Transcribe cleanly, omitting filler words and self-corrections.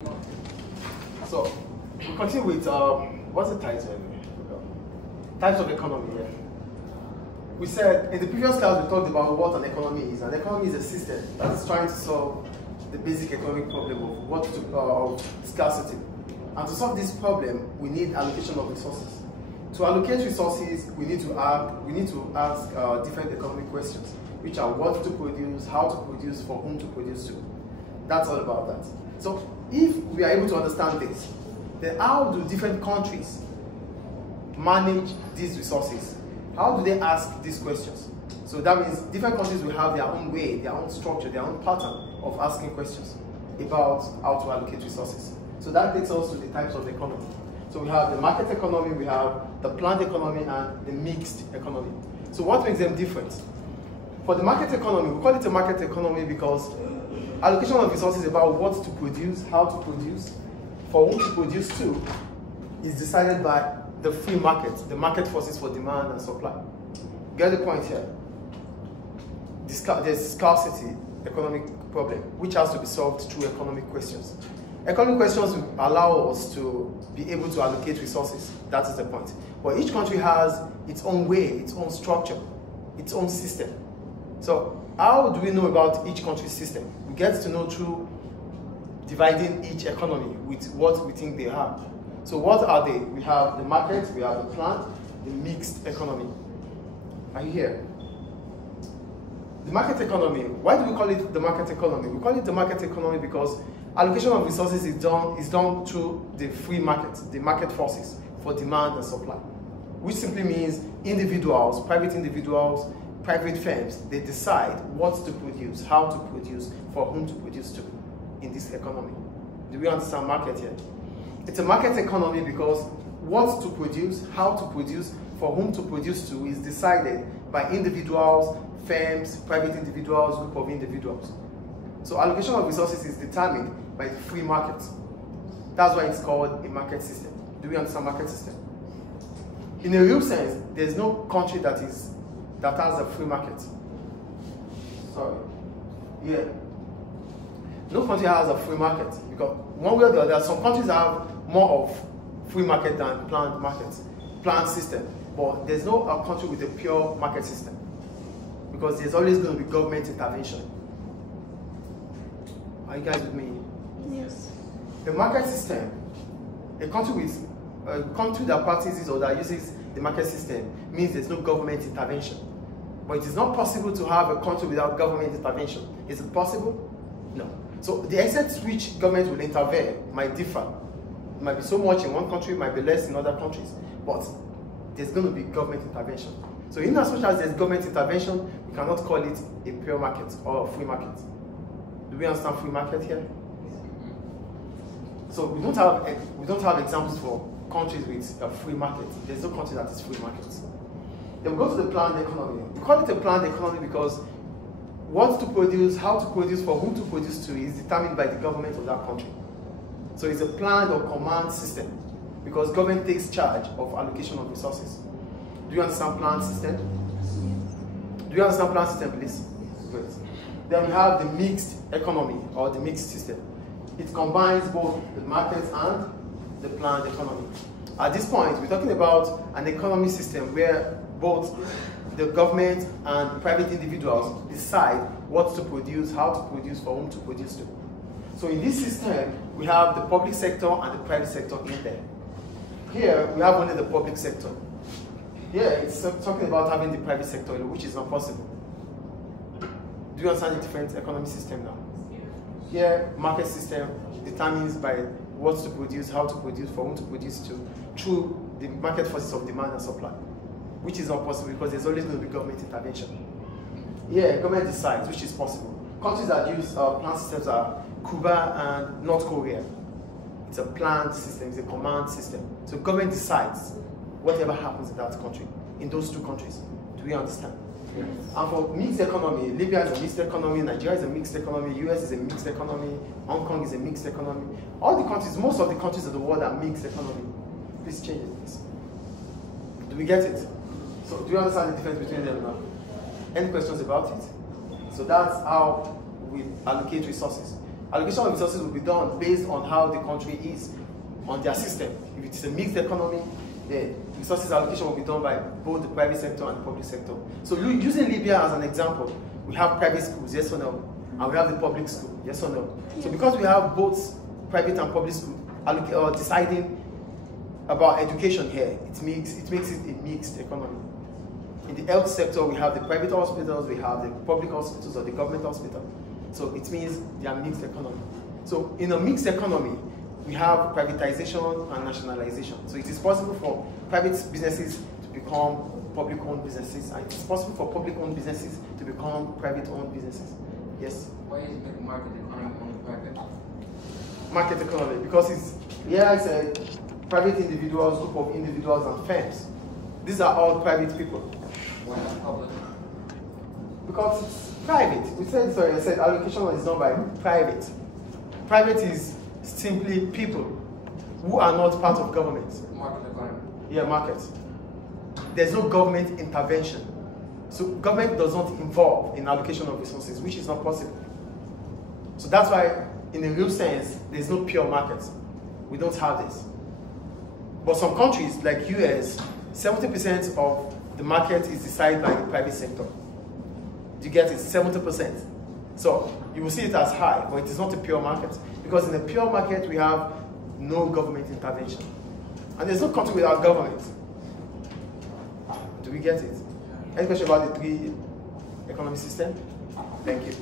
So, we continue with, what's the title anyway? Types of economy, yeah. We said, in the previous class we talked about what an economy is. An economy is a system that is trying to solve the basic economic problem of scarcity. And to solve this problem, we need allocation of resources. To allocate resources, we need to ask different economic questions, which are what to produce, how to produce, for whom to produce to. That's all about that. So if we are able to understand this, then how do different countries manage these resources? How do they ask these questions? So that means different countries will have their own way, their own structure, their own pattern of asking questions about how to allocate resources. So that takes us to the types of economy. So we have the market economy, we have the planned economy, and the mixed economy. So what makes them different? For the market economy, we call it a market economy because allocation of resources about what to produce, how to produce, for whom to produce to, is decided by the free market, the market forces for demand and supply. Get the point here? There's scarcity economic problem, which has to be solved through economic questions. Economic questions will allow us to be able to allocate resources. That is the point. But each country has its own way, its own structure, its own system. So how do we know about each country's system? We get to know through dividing each economy with what we think they have. So what are they? We have the market, we have the planned, the mixed economy. Are you here? The market economy, why do we call it the market economy? We call it the market economy because allocation of resources is done through the free market, the market forces for demand and supply, which simply means individuals, private firms, they decide what to produce, how to produce, for whom to produce to in this economy. Do we understand market here? It's a market economy because what to produce, how to produce, for whom to produce to is decided by individuals, firms, private individuals, group of individuals. So allocation of resources is determined by the free market. That's why it's called a market system. Do we understand market system? In a real sense, there's no country that has a free market. Sorry. Yeah. No country has a free market because one way or the other, some countries have more of free market than planned markets, planned system. But there's no country with a pure market system because there's always going to be government intervention. Are you guys with me? Yes. The market system, a country that practices or that uses the market system means there's no government intervention. But it is not possible to have a country without government intervention. Is it possible? No. So the extent to which government will intervene might differ. It might be so much in one country, it might be less in other countries. But there's going to be government intervention. So in as much as there's government intervention, we cannot call it a pure market or a free market. Do we understand free market here? So we don't have examples for countries with a free market. There's no country that is free market. Then we go to the planned economy. We call it a planned economy because what to produce, how to produce, for whom to produce to is determined by the government of that country. So it's a planned or command system because government takes charge of allocation of resources. Do you understand planned system? Do you understand planned system, please? Great. Then we have the mixed economy or the mixed system. It combines both the market and the planned economy. At this point, we're talking about an economy system where both the government and private individuals decide what to produce, how to produce, for whom to produce to. So in this system, we have the public sector and the private sector in there. Here, we have only the public sector. Here, it's talking about having the private sector, which is not possible. Do you understand the different economic system now? Here, market system determines by what to produce, how to produce, for whom to produce to, through the market forces of demand and supply, which is not possible because there's always going to be government intervention. Yeah, government decides, which is possible. Countries that use planned systems are Cuba and North Korea. It's a planned system, it's a command system. So government decides whatever happens in that country, in those two countries. Do we understand? Yes. And for mixed economy, Libya is a mixed economy, Nigeria is a mixed economy, US is a mixed economy, Hong Kong is a mixed economy. All the countries, most of the countries of the world are mixed economy. Please change it, please. Do we get it? So do you understand the difference between them now? Any questions about it? So that's how we allocate resources. Allocation of resources will be done based on how the country is on their system. If it's a mixed economy, the resources allocation will be done by both the private sector and the public sector. So using Libya as an example, we have private schools, yes or no? And we have the public school, yes or no? Yes. So because we have both private and public school deciding about education here, it makes it a mixed economy. In the health sector, we have the private hospitals, we have the public hospitals or the government hospital. So it means they are mixed economy. So in a mixed economy, we have privatization and nationalization. So it is possible for private businesses to become public-owned businesses, and it is possible for public-owned businesses to become private-owned businesses. Yes? Why is the market economy only private? Market economy, because it's a private individuals, group of individuals and firms. These are all private people. Why not public? Because it's private. I said allocation is done by private. Private is simply people who are not part of government. Market economy. Yeah, market. There's no government intervention. So government does not involve in allocation of resources, which is not possible. So that's why, in a real sense, there's no pure market. We don't have this. But some countries, like US, 70% of the market is decided by the private sector. You get it? 70%. So you will see it as high, but it is not a pure market. Because in a pure market, we have no government intervention. And there's no country without government. Do we get it? Any question about the three economic system? Thank you.